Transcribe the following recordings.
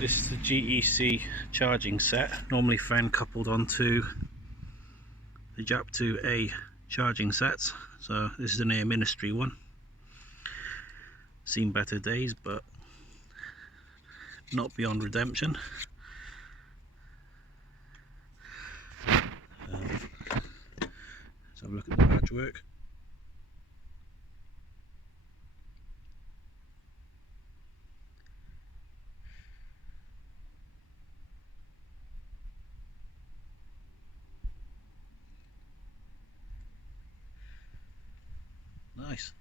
This is the GEC charging set, normally found coupled onto the JAP 2A charging sets. So this is an Air Ministry one. Seen better days, but not beyond redemption. Let's have a look at the badge work. Nice.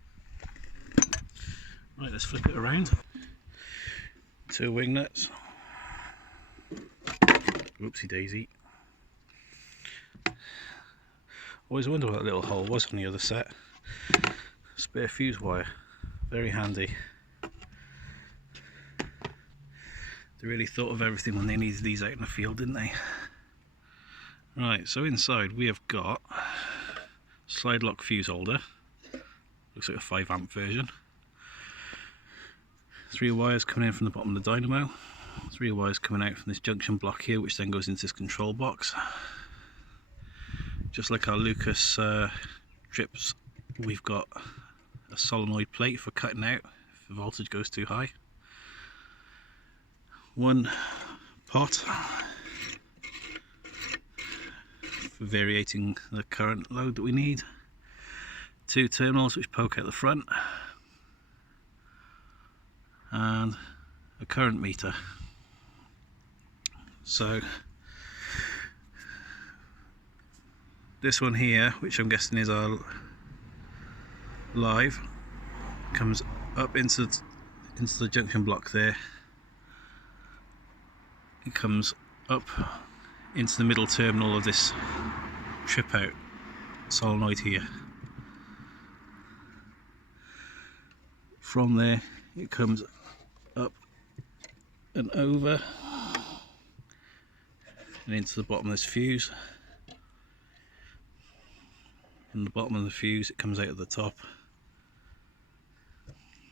Right, let's flip it around. 2 wing nuts. Whoopsie daisy. Always wonder what that little hole was on the other set. Spare fuse wire. Very handy. They really thought of everything when they needed these out in the field, didn't they? Right, so inside we have got slide lock fuse holder. Looks like a 5 amp version. 3 wires coming in from the bottom of the dynamo. 3 wires coming out from this junction block here, which then goes into this control box. Just like our Lucas trips, we've got a solenoid plate for cutting out if the voltage goes too high. 1 pot for varying the current load that we need. 2 terminals which poke out the front, and a current meter. So this one here, which I'm guessing is our live, comes up into the junction block there. It comes up into the middle terminal of this trip out solenoid here. From there it comes up and over and into the bottom of this fuse. From the bottom of the fuse it comes out of the top.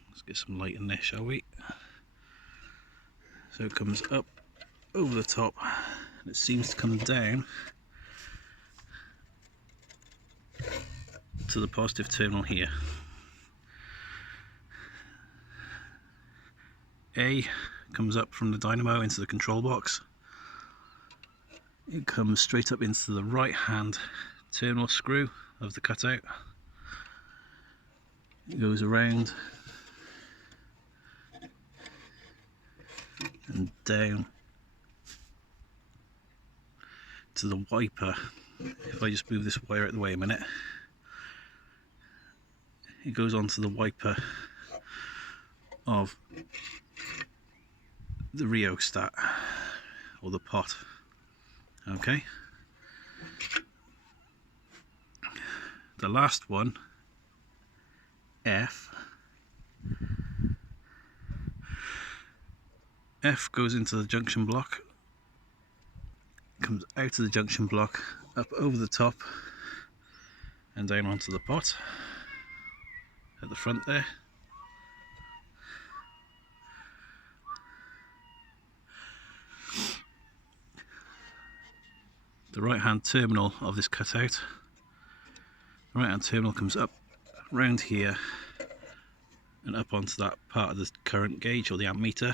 Let's get some light in there, shall we? So it comes up over the top and it seems to come down to the positive terminal here. A comes up from the dynamo into the control box. It comes straight up into the right hand terminal screw of the cutout. It goes around and down to the wiper. If I just move this wire out of the way a minute, it goes onto the wiper of the rheostat or the pot. Okay, the last one, F goes into the junction block, comes out of the junction block, up over the top and down onto the pot at the front there. The right hand terminal of this cutout, the right hand terminal comes up round here and up onto that part of the current gauge or the amp meter.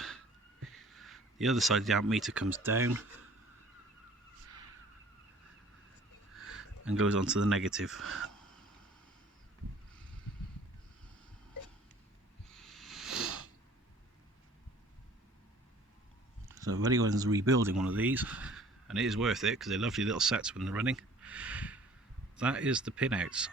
The other side of the amp meter comes down and goes onto the negative. So if anyone's rebuilding one of these, and it is worth it because they're lovely little sets when they're running, that is the pinouts.